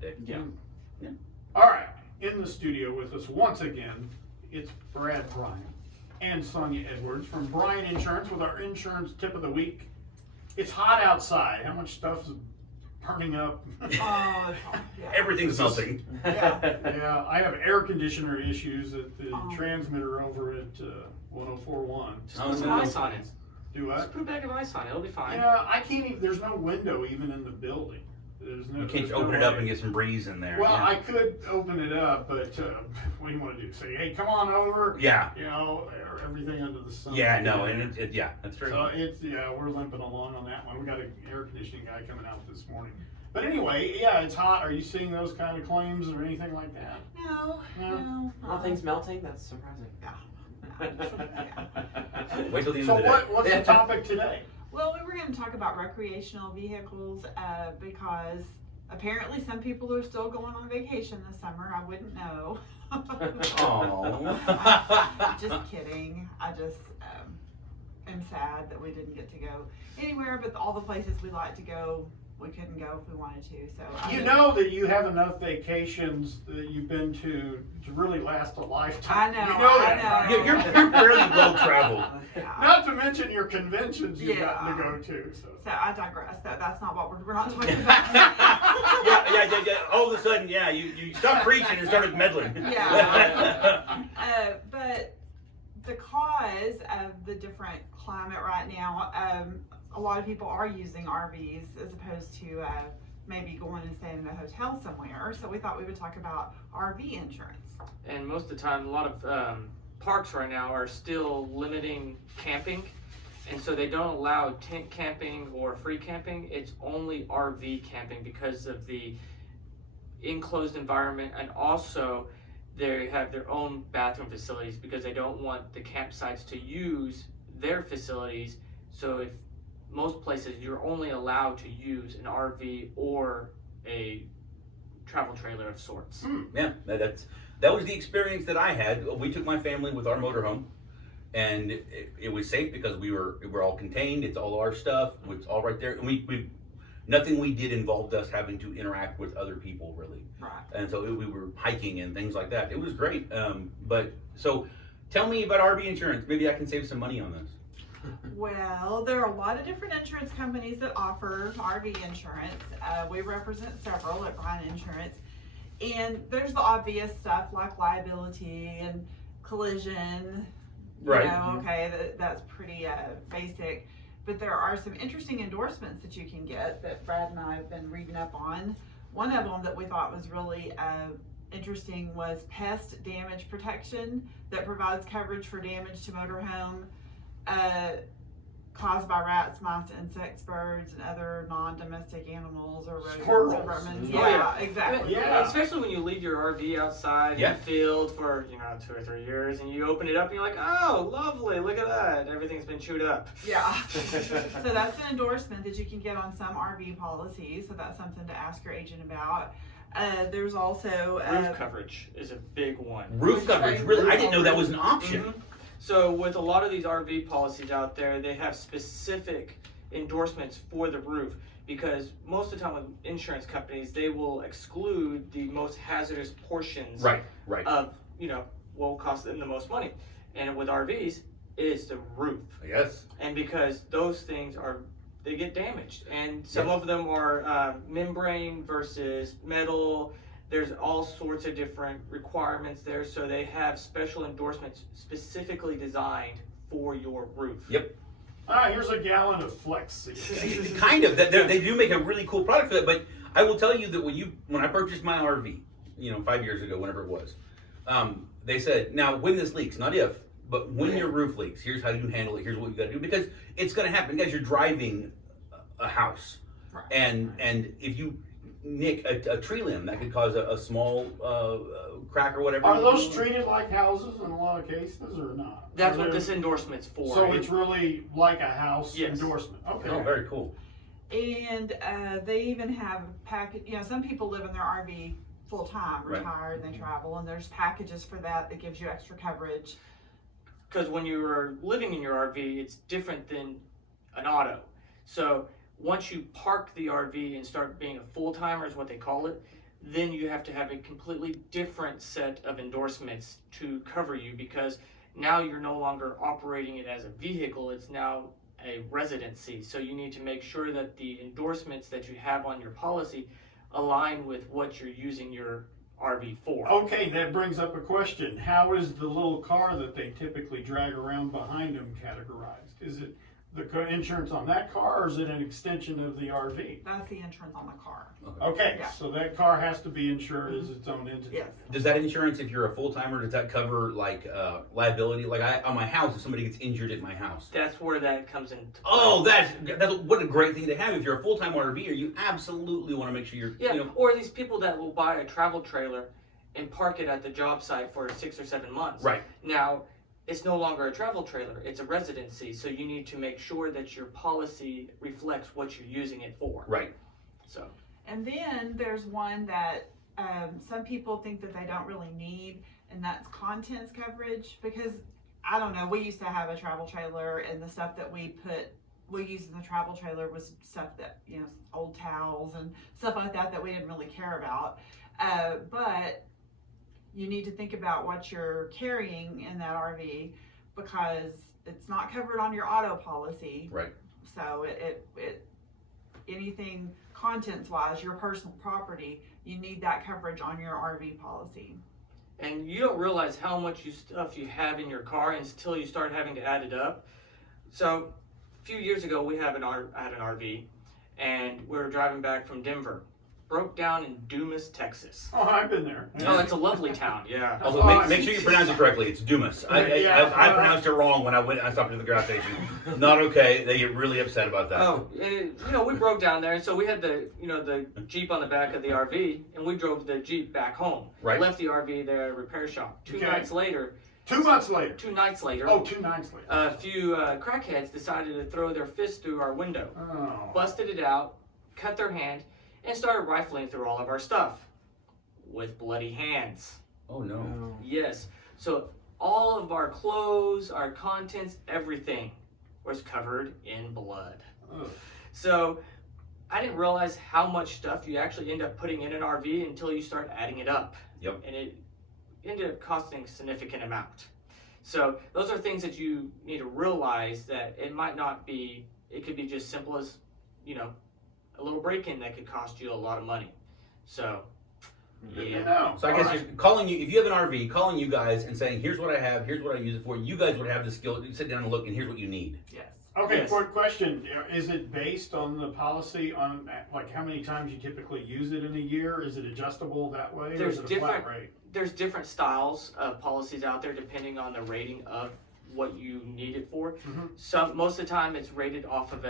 that day. Yeah. Yeah. All right. In the studio with us once again, it's Brad Bryan and Sonia Edwards from BIA Insurance with our insurance tip of the week. It's hot outside. How much stuff is burning up? Yeah. Everything's melting. Yeah. Yeah, I have air conditioner issues at the transmitter over at 1041. Just put some ice on it. Do I? Just put a bag of ice on it. It'll be fine. Yeah, I can't even, there's no window even in the building. There's no. You can't there's open no it up way. and get some breeze in there. Well, yeah. I could open it up, but what do you want to do? Say, hey, come on over. Yeah. You know, everything under the sun. Yeah, no, and yeah, that's true. So we're limping along on that one. We got an air conditioning guy coming out this morning. But anyway, yeah, it's hot. Are you seeing those kind of claims or anything like that? No. Nothing's melting. That's surprising. Wait till the end So of the day. what's the topic today? Well, we were going to talk about recreational vehicles because apparently some people are still going on vacation this summer. I wouldn't know. Aw. Just kidding. I just am sad that we didn't get to go anywhere, but all the places we like to go, we couldn't go if we wanted to. So You know that you have enough vacations that you've been to really last a lifetime. I know, You know I that, know. right? You're fairly well traveled. Yeah. Not to mention your conventions you've Yeah. gotten to go to. So. So I digress. That's not what we're not talking about. Yeah. All of a sudden, yeah, you stopped preaching and started meddling. Yeah. But because of the different climate right now, a lot of people are using RVs as opposed to maybe going and staying in a hotel somewhere. So we thought we would talk about RV insurance. And most of the time, a lot of parks right now are still limiting camping. And so they don't allow tent camping or free camping. It's only RV camping because of the enclosed environment, and also they have their own bathroom facilities because they don't want the campsites to use their facilities. So if most places you're only allowed to use an RV or a travel trailer of sorts. Yeah, that was the experience that I had. We took my family with our motorhome, and it was safe because we were all contained. It's all our stuff. It's all right there. And we nothing we did involved us having to interact with other people really. Right. And so we were hiking and things like that. It was great. But so tell me about RV insurance. Maybe I can save some money on this. Well, there are a lot of different insurance companies that offer RV insurance. We represent several at BIA Insurance. And there's the obvious stuff like liability and collision. Right. You know, okay, that's pretty basic. But there are some interesting endorsements that you can get that Brad and I have been reading up on. One of them that we thought was really interesting was pest damage protection that provides coverage for damage to motorhome caused by rats, mice, insects, birds, and other non-domestic animals or rodents Squirrels. or vermin. Oh, Yeah, yeah. exactly. Yeah. Especially when you leave your RV outside in Yeah. the field for 2 or 3 years, and you open it up and you're like, oh, lovely, look at that, everything's been chewed up. Yeah. So that's an endorsement that you can get on some RV policies. So that's something to ask your agent about. There's also Roof coverage is a big one. Roof coverage, really? I didn't know that was an option. Mhm. So with a lot of these RV policies out there, they have specific endorsements for the roof, because most of the time with insurance companies, they will exclude the most hazardous portions Right. of, what will cost them the most money. And with RVs, is the roof. Yes. And because those things they get damaged. And some Yes. of them are membrane versus metal. There's all sorts of different requirements there, so they have special endorsements specifically designed for your roof. Yep. Here's a gallon of Flex Seal. Kind of. They do make a really cool product for that. But I will tell you that when I purchased my RV, 5 years ago, whenever it was, they said, now when this leaks, not if, but when your roof leaks, here's how you handle it. Here's what you got to do, because it's going to happen. Guys, you're driving a house, Right. and if you nick a tree limb, that could cause a small crack or whatever. Are those treated like houses in a lot of cases or not? That's Are what they- this endorsement's for. So it's really like a house Yes. endorsement. Okay. Oh, very cool. And they even have package. Some people live in their RV full time, Right. retired, and they travel, and there's packages for that gives you extra coverage. Because when you're living in your RV, it's different than an auto. So once you park the RV and start being a full-timer is what they call it, then you have to have a completely different set of endorsements to cover you, because now you're no longer operating it as a vehicle, it's now a residency. So you need to make sure that the endorsements that you have on your policy align with what you're using your RV for. Okay, that brings up a question. How is the little car that they typically drag around behind them categorized? Is it the insurance on that car, or is it an extension of the RV? That's the insurance on the car. Okay, Yeah. so that car has to be insured as its own entity. Yes. Does that insurance, if you're a full timer, does that cover like liability? Like on my house, if somebody gets injured at my house. That's where that comes into play. Oh, that's what a great thing to have. If you're a full time RVer, you absolutely want to make sure you're. Yeah, You know, or these people that will buy a travel trailer and park it at the job site for 6 or 7 months. right. Now, it's no longer a travel trailer, it's a residency, so you need to make sure that your policy reflects what you're using it for. Right. So, And then there's one that some people think that they don't really need, and that's contents coverage. Because I don't know, we used to have a travel trailer, and the stuff that we used in the travel trailer was stuff that, you know, old towels and stuff like that we didn't really care about. But you need to think about what you're carrying in that RV, because it's not covered on your auto policy. Right. So it anything contents wise, your personal property, you need that coverage on your RV policy. and you don't realize how much stuff you have in your car until you start having to add it up. So, a few years ago, I had an RV, and we were driving back from Denver. Broke down in Dumas, Texas. Oh, I've been there. Oh, it's a lovely town, yeah. Also, make sure you pronounce it correctly. It's Dumas. I pronounced it wrong when I stopped at the gas station. Not okay. They get really upset about that. Oh, and, we broke down there, and so we had the Jeep on the back of the RV, and we drove the Jeep back home. Right. Left the RV there at a repair shop. Two nights later. 2 months later. 2 nights later. Oh, 2 nights later. A few crackheads decided to throw their fist through our window, Oh. busted it out, cut their hand, and started rifling through all of our stuff with bloody hands. Oh no. Yes. So all of our clothes, our contents, everything was covered in blood. Ugh. So I didn't realize how much stuff you actually end up putting in an RV until you start adding it up. Yep. And it ended up costing a significant amount. So those are things that you need to realize, that it might not be, it could be just simple as, a little break-in that could cost you a lot of money. So, Good to yeah. know. So I guess just calling you, if you have an RV, calling you guys and saying, here's what I have, here's what I use it for, you guys would have the skill to sit down and look, and here's what you need. Yes. Okay, Yes. quick question. Is it based on the policy on like how many times you typically use it in a year? Is it adjustable that way, There's or is it a flat rate? There's different styles of policies out there depending on the rating of what you need it for. Mhm. Most of the time it's rated off of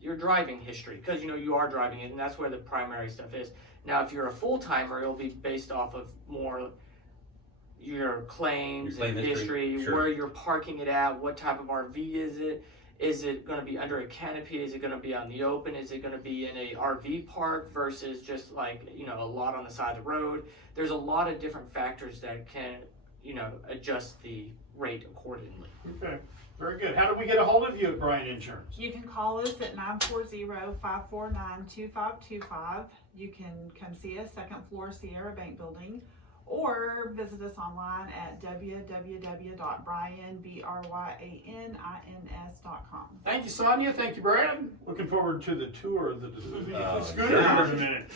your driving history, because you are driving it, and that's where the primary stuff is. Now, if you're a full-timer, it'll be based off of more your claims Your claim and history, history, sure. where you're parking it at, what type of RV is it. Is it going to be under a canopy? Is it going to be on the open? Is it going to be in a RV park versus just like, a lot on the side of the road? There's a lot of different factors that can, adjust the rate accordingly. Okay, very good. How do we get a hold of you at Bryan Insurance? You can call us at 940-549-2525. You can come see us, second floor Sierra Bank Building, or visit us online at www.bryanins.com. Thank you, Sonia. Thank you, Brad. Looking forward to the tour of the scooter yeah. in a minute.